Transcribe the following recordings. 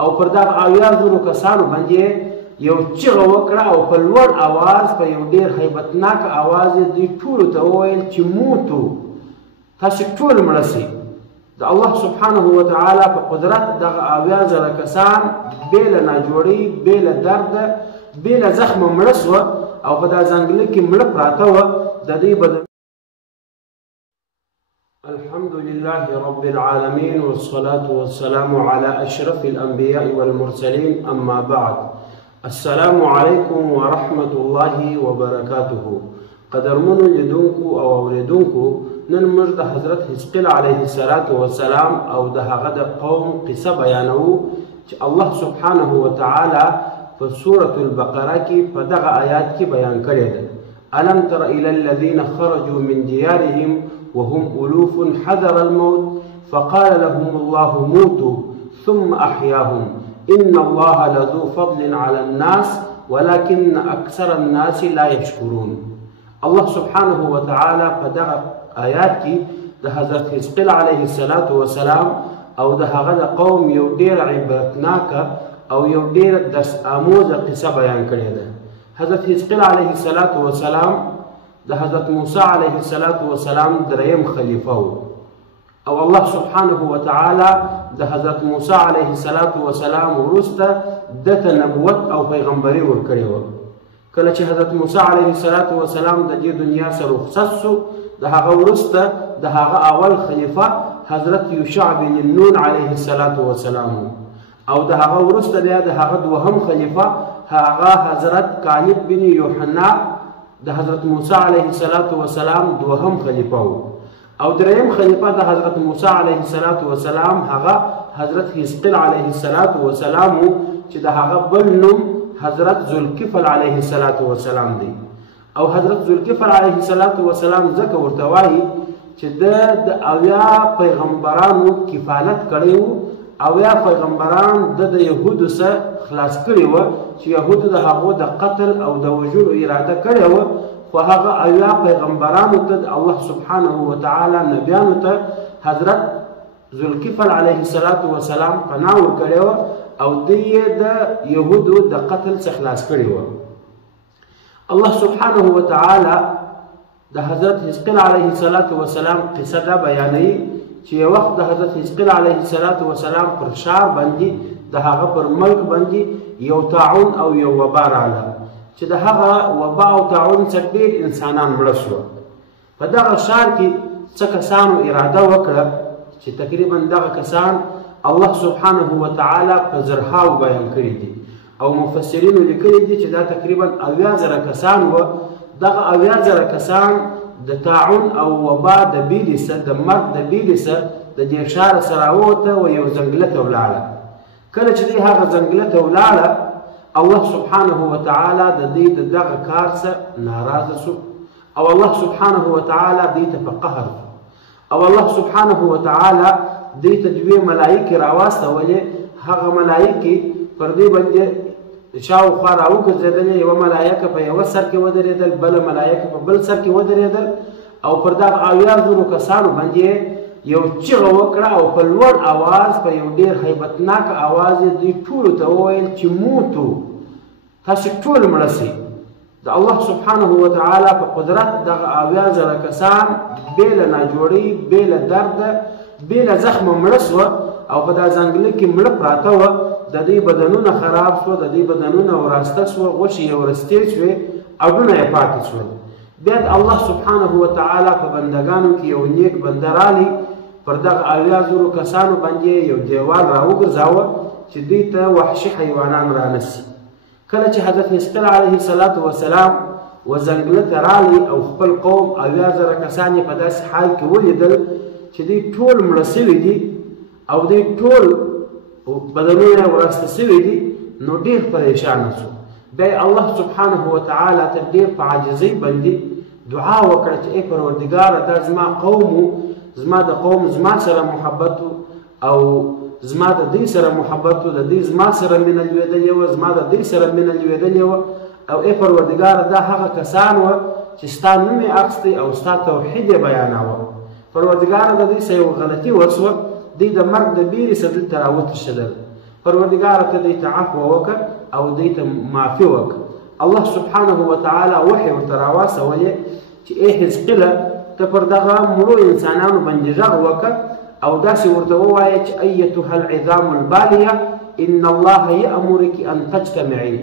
او پر دغه 80,000 کسانو باندې یو چیغه وکړه او په لوړ اواز په یو ډېر هیبتناک اواز یې دوی ټولو ته وویل چې موتو، تاسې ټول مړه سئ. د الله سبحانه وتعالی په قدرت دغه 80,000 کسان بې له ناجوړۍ، بې له درده، بې له زخمه مړه سوه او په دا ځنګله کې مړه پراته وه. د دوی بدن الحمد لله رب العالمين والصلاة والسلام على أشرف الأنبياء والمرسلين، أما بعد. السلام عليكم ورحمة الله وبركاته. قدرمنو لیدونکو او اوریدونکو، نن موږ د حضرت حزقیل علیه السلام او د هغه د قوم قصه بیانوو چې الله سبحانه وتعالی په سورة البقره کې په دغه آیات کې بیان کړی ده. ألم تر إلى الذين خرجوا من ديارهم وهم ألوف حذر الموت فقال لهم الله موتوا ثم أحياهم إن الله لذو فضل على الناس ولكن أكثر الناس لا يشكرون. الله سبحانه وتعالى په دغه آیات کې د حضرت حزقیل علیه السلام او د هغه د قوم یو ډېر عبرتناکه او یو ډېر درس آموزه قصه بیان کړې ده. حضرت حزقیل علیه السلام د حضرت موسی علیه السلام دریم خلیفه و او الله سبحانه وتعالی د حضرت موسی علیه السلام وروسته دته نبوت او پیغمبري ورکړې وه. کله چې حضرت موسی علیه السلام د دې دنیا سره رخصت سو، د هغه وروسته د هغه اول خلیفه حضرت یوشع بن نون علیه السلام او د هغه وروسته بیا د هغه دوهم خلیفه هغه حضرت کالب بن یوحنا د حضرت موسی علیه السلام دوهم خلیفه و او دریم خلیفه د حضرت موسی علیه السلام هغه حضرت حزقیل علیه السلام چې د هغه بل نوم حضرت ذوالکفل علیه السلام دی. او حضرت ذوالکفل علیه السلام ځکه ورته وایي چې د 80 پیغمبرانو کفالت کړی و، 80 پیغمبران د یهودو سره خلاص کړي وه چې یهودو د هغو د قتل او د وژلو اراده کړې وه، خو هغه 80 پیغمبرانو ته الله سبحانه وتعالی نبیانو ته حضرت ذوالکفل علیه السلام پناه ورکړې وه او دوی یې د یهودو د قتل څخه خلاص کړي وه. الله سبحانه وتعالی د حضرت حزقیل علیه السلام قصه دا بیانوي چې یو وخت د حضرت حزقیل علیه السلام پر ښار باندې د هغه پر ملک باندې یو طاعون او یو وبا راغله چې د هغه وبا او طاعون څخه ډېر انسانان مړه شوه. په دغه ښار کې څه کسانو اراده وکړه چې تقریبا دغه کسان الله سبحانه وتعالی په زرهاو بیان کړي دي او مفسرینو لیکلي دي چې دا تقریبا 80,000 کسان وه. دغه 80,000 کسان د طاعون او وبا د بیلې سره د مرګ د بیلې سره د دې ښار سره راووته او یو ځنګله ته ولاړه. کله چې دوی هغه ځنګله ته ولاړه، الله سبحانه وتعالی د دوی د دغه کار سره ناراضه سو او الله سبحانه وتعالی دوی ته په قهر سو او الله سبحانه وتعالی دوی ته دوې ملایکې راواستولې. هغه ملایکې پر دوی باندې شاوخوا راوګرځېدلې، یوه ملایکه په یوه سر کې ودرېدل، بله ملایکه په بل سر کې ودرېدل او پر دغه 80,000 کسانو باندې یو چیغه وکړه او په لوړ اواز په یو ډېر هیبتناک اواز یې دوی ټولو ته وویل چې موتو، تاسې ټول مړه سئ. د الله سبحانه وتعالی په قدرت دغه 80,000 کسان بې له ناجوړۍ، بې له درده، بې له زخمه مړه سوه او په دا ځنګله کې مړه پراته وه. د دوی بدنونه خراب سوه، د دوی بدنونه وراسته سوه، غوښې یې ورستې شوې، اډونه یې پاتې شول. بیا د الله سبحانه وتعالی په بندګانو کې یو نیک بنده رالی، پر دغه 80,000 کسانو باندې یو دیوال راوګرځاوه چې دوی ته وحشي حیوانان رانسي. کله چې حضرت حزقیل علیه السلام ځنګله ته رالی او خپل قوم 80,000 کسان یې په داسې حال کې ولیدل چې دوی ټول مړه سوي دي او دوی ټول بدنونه وراسته سوي دي، نو ډېر پریشانه سو. بیا الله سبحانه وتعالی ته ډېر په عاجزۍ باندې دعا وکړه چې ای پروردګاره دا زما قوم و، زما د قوم زما سره محبت او زما د دوی سره محبت و، د دوی زما سره مینه لوېدلې وه، زما د دوی سره مینه لوېدلې وه او ای پروردګاره دا هغه کسان وه چې ستا نوم یې اخیستی او ستا توحید یې بیاناوه. پروردګاره د دوی سره یوه غلطي وسوه، دوی د مرګ د بیرې څخه دلته راوتښتېدل. پروردگار ته دوی ته عفو وکړه او دوی ته معافي وکړه. الله سبحانه وتعالی وحی ورته راواستولې چې ای حزقیله ته پر دغه مړو انسانانو باندې غږ وکړه او داسې ورته ووایه چې ایتها العظام البالیه ان الله یأمرک ان تجتمعي.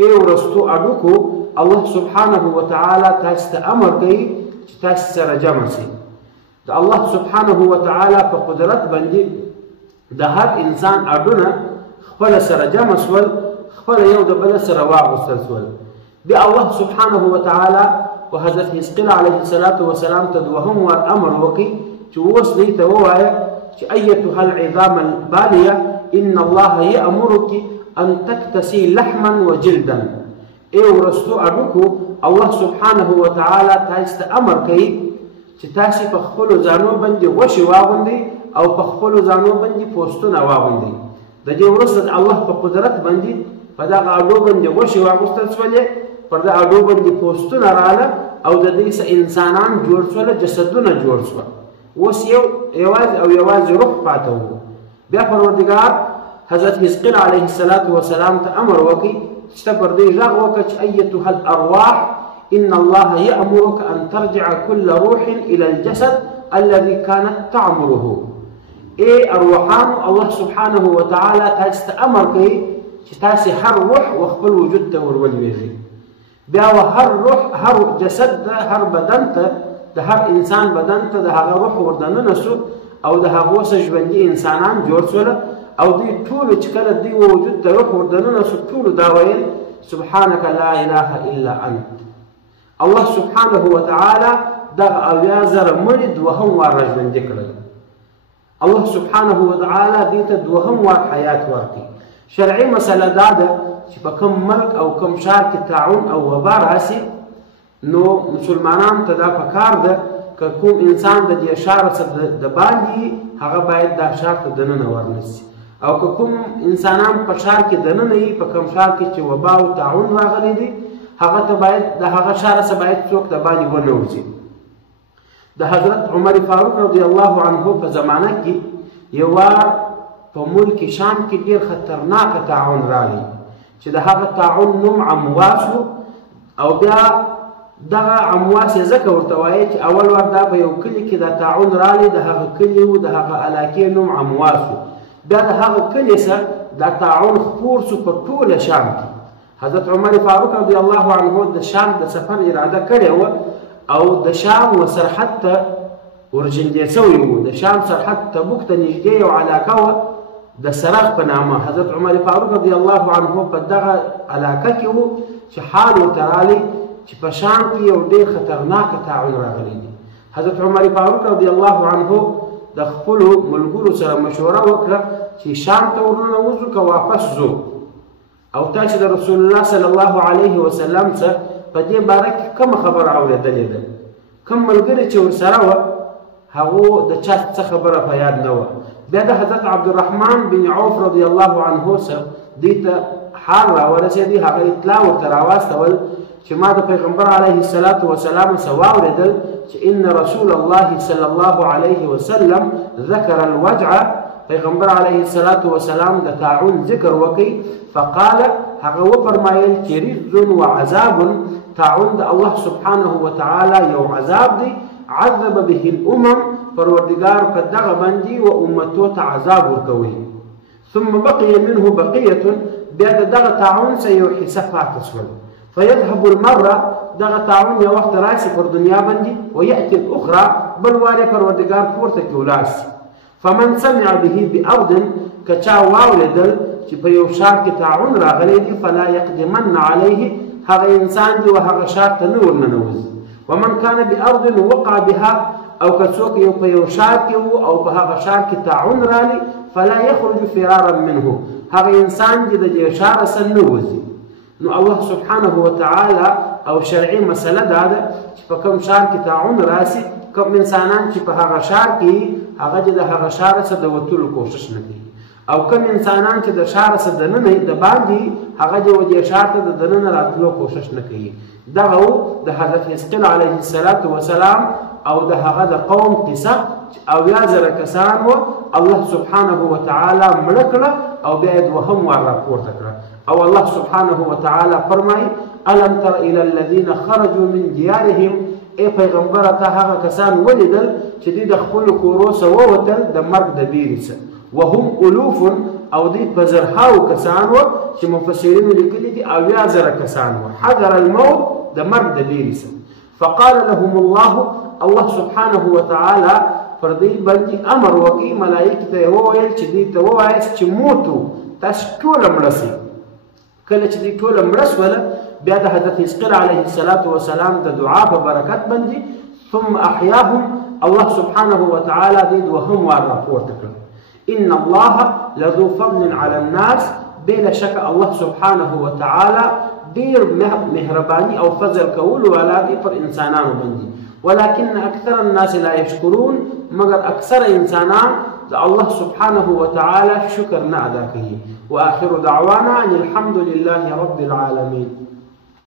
ای ورستو اډوکو الله سبحانه وتعالی تاسو ته امر کوي چې تاسو سره جمع شئ. د الله سبحانه وتعالی په قدرت باندې د هر انسان اډونه خپل سره جمع شول، خپل یو د بل سره واغوستل شول. بیا الله سبحانه وتعالی په حضرت حزقیل علیه السلام ته دوهم وار امر وکړي چې اوس دوی ته ووایه چې ایتها العظام البالیه ان الله یأمرک ان تکتسی لحما وجلدا. ای ورستو اډوکو الله سبحانه وتعالی تاسو ته امر کوي چې تاسو په خپلو ځانو باندې غوښې واغوندئ او په خپلو ځانو باندې پوستونه واغوندئ. د دې وروسته د الله په قدرت باندې په دغه اډو باندې غوښې واغوستل شولې، پر دغه اډو باندې پوستونه راغله او د دوی څخه انسانان جوړ شول، جسدونه جوړ شول. اوس یوازې روح پاته و. بیا پروردګار حضرت حزقیل علیه السلام ته امر وکړي چې ته پر دوی غږ وکړه چې ایتها الارواح ان الله یأمرک ان ترجع كل روح الى الجسد الذي كانت تعمره. ای ارواحانو الله سبحانه وتعالی تاسو ته امر کوي چې تاسو هر روح وخپل وجود ته ورولوېږئ. بیا هر روح هر جسد ته هر بدن ته د هر انسان بدن ته د هغه روح وردننه سو او د هغو څخه ژوندي انسانان جوړ شول او دوی ټولو چې کله دوی وجود ته روح وردننه سو ټولو دا ویل سبحانك لا اله الا انت. الله سبحانه وتعالی دغه اویا زره مړي دوهم وار راژوندي کړل. الله سبحانه وتعالی دې ته دوهم وار حیات ورکړي. شرعي مسله دا ده چې په کوم ملک او کوم ښار کې طاعون او وبا راسي نو مسلمانانو ته دا پکار ده که کوم انسان د دې ښار څخه د باندې هغه باید دا ښار ته دننه ورنسي، او که کوم انسانان په ښار کې دننه یي په کوم ښار کې چې وبا او طاعون راغلی دي هغه ته باید د هغه ښار څخه باید څوک د باندې ونه وځي. د حضرت عمر فاروق رضی الله عنه په زمانه کې یو وار په ملک شام کې ډېر خطرناکه طاعون راغی چې د هغه طاعون نوم عمواس و. او بیا دغه عمواس یې ځکه ورته وایي چې اول وار دا په یو کلي کې د طاعون راغلی، د هغه کلي و د هغه علاقې نوم عمواس و. بیا د هغه کلي څخه دا طاعون خپور سو په ټوله شام کې. حضرت عمر فاروق رضی الله عنه د شام د سفر اراده کړې وه او د شام و سرحد ته ورجندې سوی و. د شام سرحد تبوک ته نږدې یو علاقه وه د سراغ په نامه. حضرت عمر فاروق رضی الله عنه په دغه علاقه کې و چې حال ورته راغلی چې په شام کې یو ډېر خطرناکه طاعون راغلی دی. حضرت عمر فاروق رضی الله عنه د خپلو ملګرو سره مشوره وکړه چې شام ته ورننوځو که واپس ځو، او تاسو د رسول الله صلی الله علیه وسلم څخه په دې باره کې کومه خبره اورېدلې ده؟ کوم ملګري چې ورسره وه هغو د چا څه خبره په یاد نه وه. بیا د حضرت عبدالرحمن بن عوف رضی الله عنه څخه دې ته حال راورسېدی، هغه اطلاع ورته راواستول چې ما د پیغمبر علیه السلام څخه واورېدل چې ان رسول الله صلی الله علیه وسلم ذکر الوجع. پیغمبر علیه السلام د طاعون ذکر وکړي. فقال هغه وفرمایل چې رجز و عذاب، طاعون د الله سبحانه وتعالی یو عذاب دی عذب به الامم، پروردگار په دغه باندې و امتو ته عذاب ورکوي. ثم بقي منه بقيه، بیا د دغه طاعون څخه یو حصه پاتې شول. فيذهب المره، دغه طاعون یو وخت راشي پر دنیا باندې، وياتي الاخرى، بل وارې پروردگار پورته کې ولاړ شي. فمن سمع به بأرض، کچا واورېدل چې په یو ښار کې طاعون راغلی دی، فلا يقدمن علیه، هغه انسان دی و هغه ښار ته نه ورننوځي. ومن كان بأرض وقع بها، او که څوک یو په یو ښار کې و او په هغه ښار کې طاعون راغلی، فلا يخرج فرارا منه، هغه انسان دی د دې ښار څخه نه وځي. نو الله سبحانه وتعالی او شرعي مسله دا ده چې په کوم ښار کې طاعون راسي، کوم انسانان چې په هغه ښار کې هغه د هغه ښار څخه د وتلو کوشش نه کوي، او کوم انسانان چې د ښار څخه دننه د باندې هغه د دې ښار ته د دننه راتلو کوشش نه کوي. دغه د حضرت حزقیل علیه السلام او د هغه د قوم قصه چې اویا زره کسان و الله سبحانه وتعالی مړه کړه او بیا دوهم وار راپورته کړه. او الله سبحانه وتعالى فرمایي الم تر الى الذين خرجوا من ديارهم، ای پیغمبره ته هغه کسان ولیدل چې دوی د خپلو کورو څخه ووتل د مرګ د بیرې څخه، وهم الوف، او دوی په زرهاو کسان وو چې مفسرینو لیکلي دي 80,000 کسان وو، حذر الموت د مرګ د بیرې څخه. فقال لهم الله سبحانه وتعالى پر دوی باندې امر وکړي، ملایکې ته یې وویل چې دوی ته ووایاست چې موتو، تاسو ټوله مړه سئ. کله چې دوی ټوله مړه سوله، بیا د حضرت حزقیل علیه السلام د دعا په برکت باندې ثم احیاهم، الله سبحانه وتعالى دوی دوهم وار راپورته کړل. ان الله لذو فضل على الناس، بلا شک الله سبحانه وتعالى ډیر مهرباني او فضل کولو والا دی پر انسانانو باندې، ولكن اکثر الناس لا يشكرون، مگر اکثر انسانان د الله سبحانه وتعالى شکر نه ادا کوي. واخر دعوانا ان الحمد لله رب العالمين.